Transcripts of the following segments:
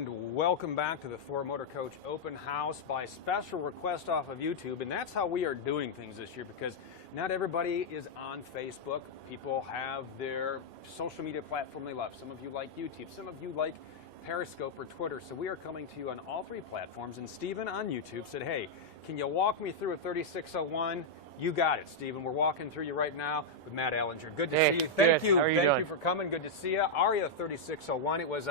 And welcome back to the Thor Motor Coach Open House by special request off of YouTube. And that's how we are doing things this year, because not everybody is on Facebook. People have their social media platform they love. Some of you like YouTube, some of you like Periscope or Twitter. So we are coming to you on all three platforms. And Stephen on YouTube said, hey, can you walk me through a 3601? You got it, Stephen. We're walking through you right now with Matt Ellinger. Good to see you. Thank you. Thank you for coming. Good to see you. Aria 3601. It was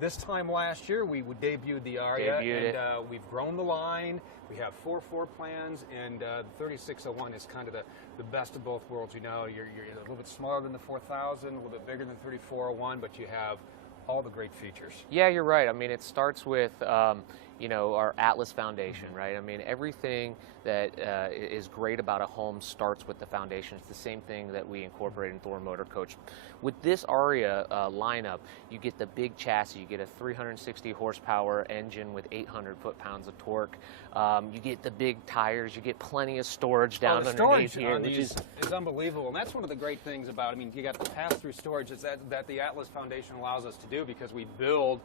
this time last year we debuted the Aria, and we've grown the line. We have 4 floor plans, and the 3601 is kind of the best of both worlds. You know, you're a little bit smaller than the 4000, a little bit bigger than 3401, but you have all the great features. Yeah, you're right. I mean, it starts with you know, our Atlas foundation, right? I mean, everything that is great about a home starts with the foundation. It's the same thing that we incorporate in Thor Motor Coach. With this Aria lineup, you get the big chassis. You get a 360 horsepower engine with 800 foot-pounds of torque. You get the big tires. You get plenty of storage down underneath here, which is unbelievable. And that's one of the great things about, I mean, you got the pass-through storage that the Atlas Foundation allows us to do, because we build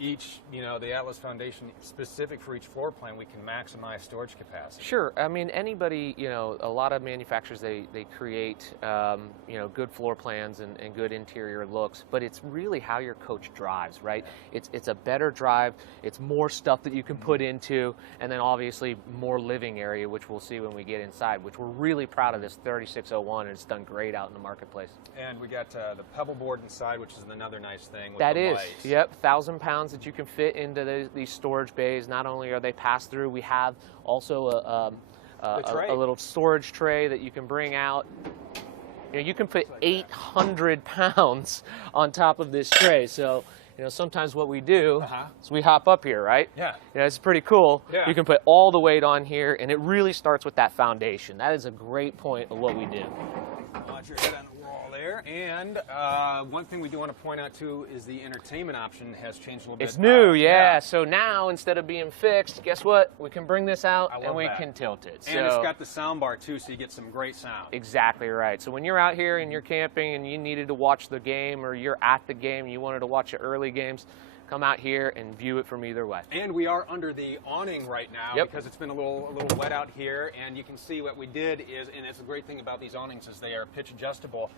each, you know, the Atlas Foundation specific for each floor plan. We can maximize storage capacity. Sure. I mean, anybody, you know, a lot of manufacturers, they create, you know, good floor plans and good interior looks, but it's really how your coach drives, right? It's a better drive. It's more stuff that you can put into, and then obviously more living area, which we'll see when we get inside, which we're really proud of this 3601, and it's done great out in the marketplace. And we got the pebble board inside, which is another nice thing. With that the is, lights. Yep, 1,000 pounds that you can fit into these storage bays. Not only are they passed through, we have also a little storage tray that you can bring out. You know, you can put 800 pounds on top of this tray. So, you know, sometimes what we do is we hop up here, right? Yeah. You know, it's pretty cool. Yeah. You can put all the weight on here, and it really starts with that foundation. That is a great point of what we do. Watch your head on the wall there. And one thing we do want to point out too is the entertainment option has changed a little bit. It's new, yeah. So now, instead of being fixed, guess what? We can bring this out and we can tilt it. And it's got the sound bar too, so you get some great sound. Exactly right. So when you're out here and you're camping and you needed to watch the game, or you're at the game and you wanted to watch the early games, come out here and view it from either way. And we are under the awning right now because it's been a little wet out here, and you can see what we did is, and it's a great thing about these awnings, is they are pitch adjustable,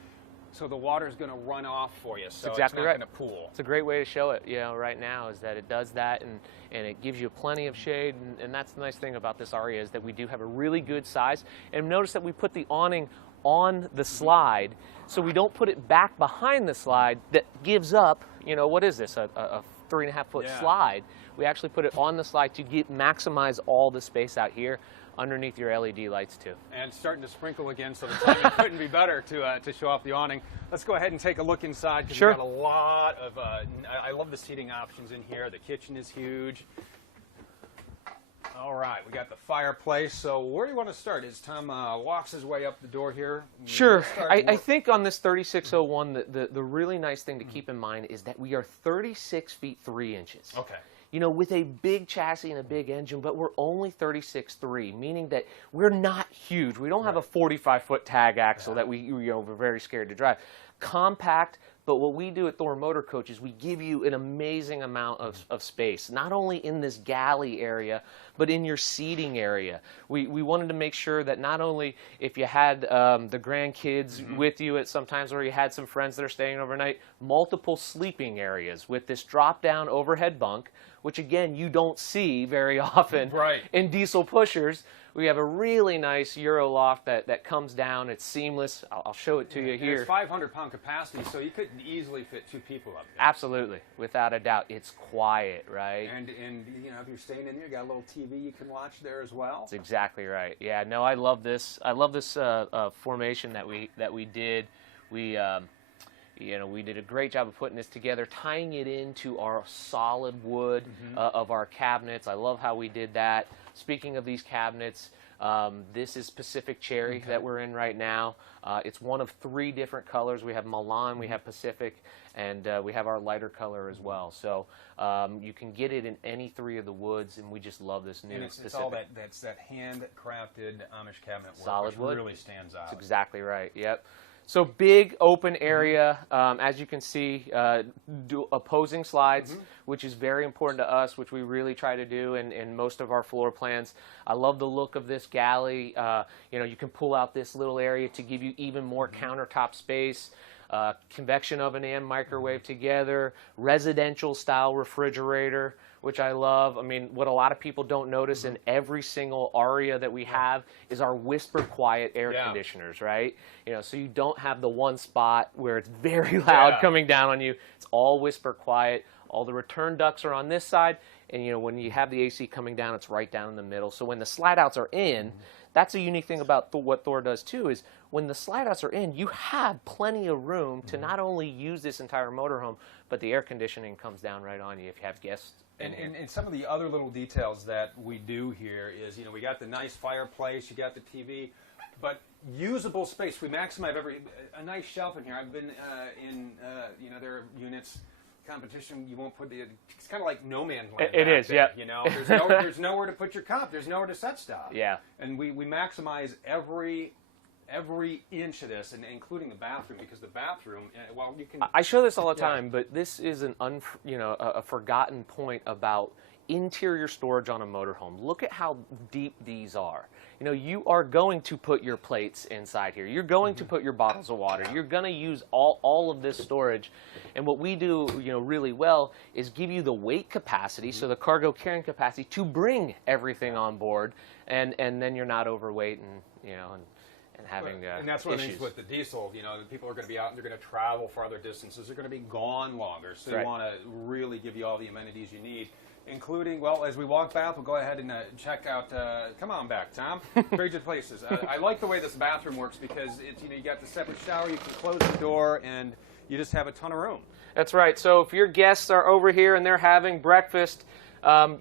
so the water is going to run off for you, so exactly it's not going to pool. It's a great way to show it, you know, right now, is that it does that, and it gives you plenty of shade, and that's the nice thing about this Aria, is that we do have a really good size. And notice that we put the awning on the slide, so we don't put it back behind the slide that gives up, you know, what is this, a 3.5-foot slide. We actually put it on the slide to maximize all the space out here underneath your LED lights too. And starting to sprinkle again, so the timing couldn't be better to show off the awning. Let's go ahead and take a look inside, because we've got a lot of, I love the seating options in here. The kitchen is huge. All right, we got the fireplace. So where do you want to start? As Tom walks his way up the door here. Sure. I think on this 3601, the really nice thing to keep in mind is that we are 36 feet 3 inches. Okay. You know, with a big chassis and a big engine, but we're only 36.3, meaning that we're not huge. We don't have a 45-foot tag axle that we're very scared to drive. Compact. But what we do at Thor Motor Coach is we give you an amazing amount of space, not only in this galley area, but in your seating area. We wanted to make sure that not only if you had the grandkids with you at sometimes, or you had some friends that are staying overnight, multiple sleeping areas with this drop-down overhead bunk, which again, you don't see very often in diesel pushers. We have a really nice Euro loft that comes down. It's seamless. I'll show it to you here. It's 500-pound capacity, so you could easily fit 2 people up there. Absolutely, without a doubt. It's quiet, right? And you know, if you're staying in there, you got a little TV you can watch there as well. That's exactly right. Yeah, no, I love this. I love this formation that we did. You know, we did a great job of putting this together, tying it into our solid wood of our cabinets. I love how we did that. Speaking of these cabinets, this is Pacific Cherry that we're in right now. It's one of 3 different colors. We have Milan, we have Pacific, and we have our lighter color as well. So you can get it in any 3 of the woods, and we just love this new Pacific. It's all that handcrafted Amish cabinet work, solid wood. Really stands out. That's exactly right. Yep. So big open area, as you can see, opposing slides, which is very important to us, which we really try to do in most of our floor plans. I love the look of this galley. You know, you can pull out this little area to give you even more countertop space. Convection oven and microwave together, residential style refrigerator, which I love. I mean, what a lot of people don't notice in every single Aria that we have is our whisper quiet air conditioners, right? You know, so you don't have the one spot where it's very loud coming down on you. It's all whisper quiet. All the return ducts are on this side, and you know, when you have the AC coming down, it's right down in the middle. So when the slide outs are in, that's a unique thing about what Thor does too, is when the slide outs are in, you have plenty of room to not only use this entire motorhome, but the air conditioning comes down right on you if you have guests. And some of the other little details that we do here is, you know, we got the nice fireplace, you got the TV, but usable space. We maximize a nice shelf in here. I've been in, you know, there are units, competition, you won't put the, it's kind of like no man's land. It is, yeah. You know, there's nowhere to put your cup, there's nowhere to set stuff. Yeah. And we maximize every inch of this, and including the bathroom, because the bathroom, well, you can. I show this all the time, but this is a forgotten point about interior storage on a motorhome. Look at how deep these are. You know, you are going to put your plates inside here. You're going to put your bottles of water. You're going to use all of this storage. And what we do, you know, really well is give you the weight capacity, so the cargo carrying capacity to bring everything on board, and then you're not overweight and, you know, and having and that's one of the issues. things with the diesel. You know, people are going to be out and they're going to travel farther distances. They're going to be gone longer. So you want to really give you all the amenities you need, including, well, as we walk back, we'll go ahead and check out. Come on back, Tom. Very good places. I like the way this bathroom works because it's, you know, you got the separate shower. You can close the door and you just have a ton of room. That's right. So if your guests are over here and they're having breakfast,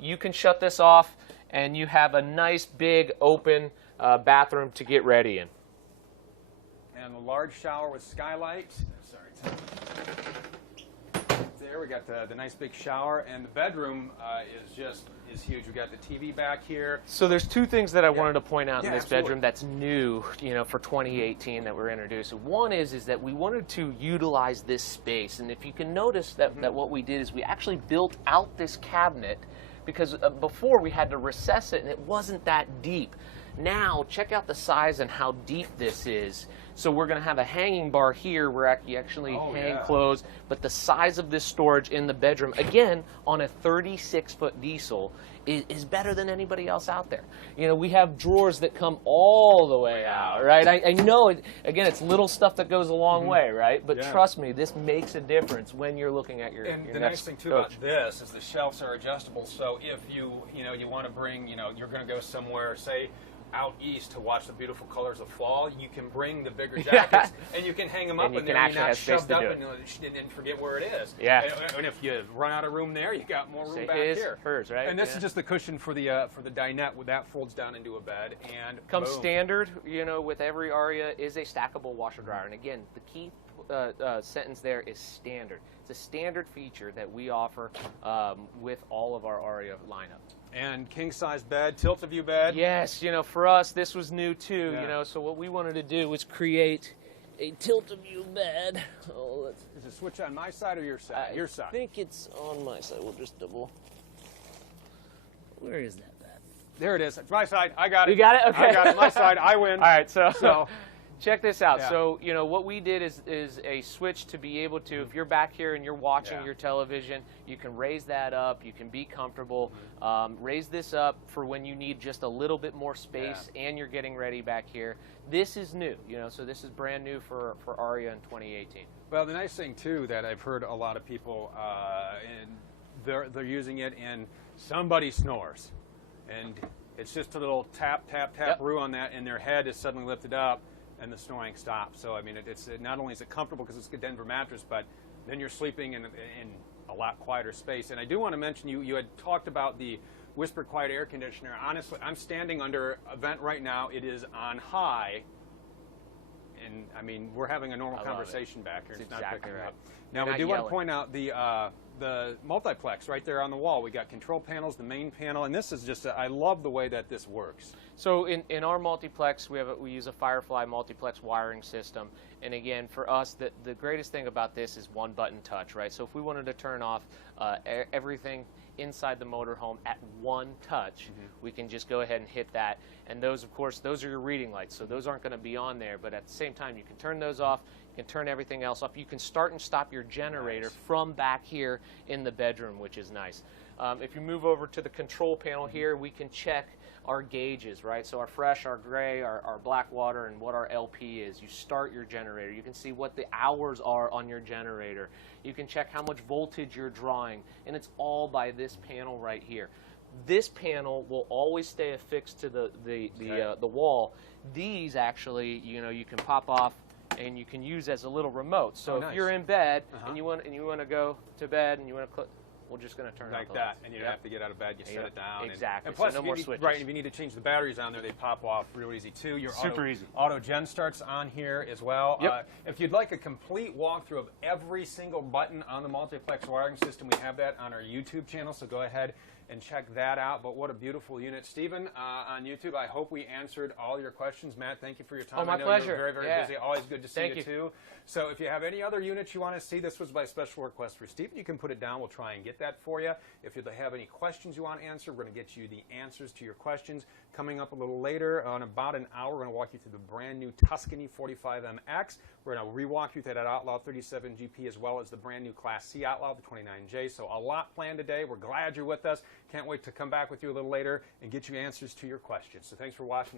you can shut this off and you have a nice big open bathroom to get ready in. And a large shower with skylight. Sorry, Tom. There we got the nice big shower, and the bedroom is huge. We got the TV back here. So there's two things that I wanted to point out in this bedroom that's new, you know, for 2018 that we're introducing. One is that we wanted to utilize this space, and if you can notice that what we did is we actually built out this cabinet, because before we had to recess it and it wasn't that deep. Now check out the size and how deep this is. So we're going to have a hanging bar here where you actually hang clothes, but the size of this storage in the bedroom, again, on a 36-foot diesel, is better than anybody else out there. You know, we have drawers that come all the way out, right? I know, again, it's little stuff that goes a long way, right? But trust me, this makes a difference when you're looking at your And your the next nice thing, too, coach. about this is the shelves are adjustable. So if you want to bring, you know, you're going to go somewhere, say, out east to watch the beautiful colors of fall, you can bring the bigger jackets and you can hang them up in there and you're not shoved up and forget where it is. Yeah. And if you run out of room there, you got more room back here. Hers, right? And this is just the cushion for the dinette, where that folds down into a bed and comes boom. standard, you know, with every Aria is a stackable washer dryer. And again, the key sentence there is standard. It's a standard feature that we offer with all of our Aria lineup. And king-size bed, tilt-a-view bed. Yes, you know, for us, this was new too, you know, so what we wanted to do was create a tilt-a-view bed. Oh, let's... Is it switch on my side or your side? Your side. I think it's on my side. We'll just double. Where is that bed? There it is. It's my side. I got it. You got it? Okay. I got it. My side. I win. All right, so check this out. Yeah. So, you know, what we did is a switch to be able to, if you're back here and you're watching your television, you can raise that up, you can be comfortable. Raise this up for when you need just a little bit more space and you're getting ready back here. This is new, you know, so this is brand new for Aria in 2018. Well, the nice thing, too, that I've heard a lot of people, and they're using it, and somebody snores. And it's just a little tap, tap, tap, roo on that, and their head is suddenly lifted up, and the snoring stops. So, I mean, it's not only is it comfortable because it's a Denver mattress, but then you're sleeping in a lot quieter space. And I do want to mention, you had talked about the Whisper Quiet air conditioner. Honestly, I'm standing under a vent right now. It is on high. And, I mean, we're having a normal conversation back here. It's not exactly picking it right. up. Now, we do want to point out the multiplex right there on the wall. We got control panels, the main panel, and this is just, I love the way that this works. So in our multiplex, we use a Firefly multiplex wiring system. And again, for us, the greatest thing about this is one button touch, right? So if we wanted to turn off everything inside the motorhome at one touch, we can just go ahead and hit that. And those, of course, those are your reading lights, so those aren't going to be on there. But at the same time, you can turn those off. You can turn everything else off. You can start and stop your generator from back here in the bedroom, which is nice. If you move over to the control panel here, we can check our gauges, right? So our fresh, our gray, our black water, and what our LP is. You start your generator. You can see what the hours are on your generator. You can check how much voltage you're drawing, and it's all by this panel right here. This panel will always stay affixed to the wall. These actually, you can pop off and you can use as a little remote. So if you're in bed and you want to go to bed and you want to we're just going to turn it like that, and you don't have to get out of bed. You set it down. Exactly. And plus, so no more switches. Right, if you need to change the batteries on there, they pop off real easy too. Your super easy. Auto gen starts on here as well. Yep. If you'd like a complete walkthrough of every single button on the multiplex wiring system, we have that on our YouTube channel. So go ahead and check that out. But what a beautiful unit, Stephen, on YouTube. I hope we answered all your questions. Matt, thank you for your time. Oh, my I know pleasure. You're very, very busy. Always good to see Thank you too. So if you have any other units you want to see, this was by special request for Stephen. You can put it down. We'll try and get that for you. If you have any questions you want answered, we're going to get you the answers to your questions. Coming up a little later, in about an hour, we're going to walk you through the brand new Tuscany 45MX. We're going to re-walk you through that Outlaw 37 GP as well as the brand new Class C Outlaw, the 29J. So a lot planned today. We're glad you're with us. Can't wait to come back with you a little later and get you answers to your questions. So thanks for watching.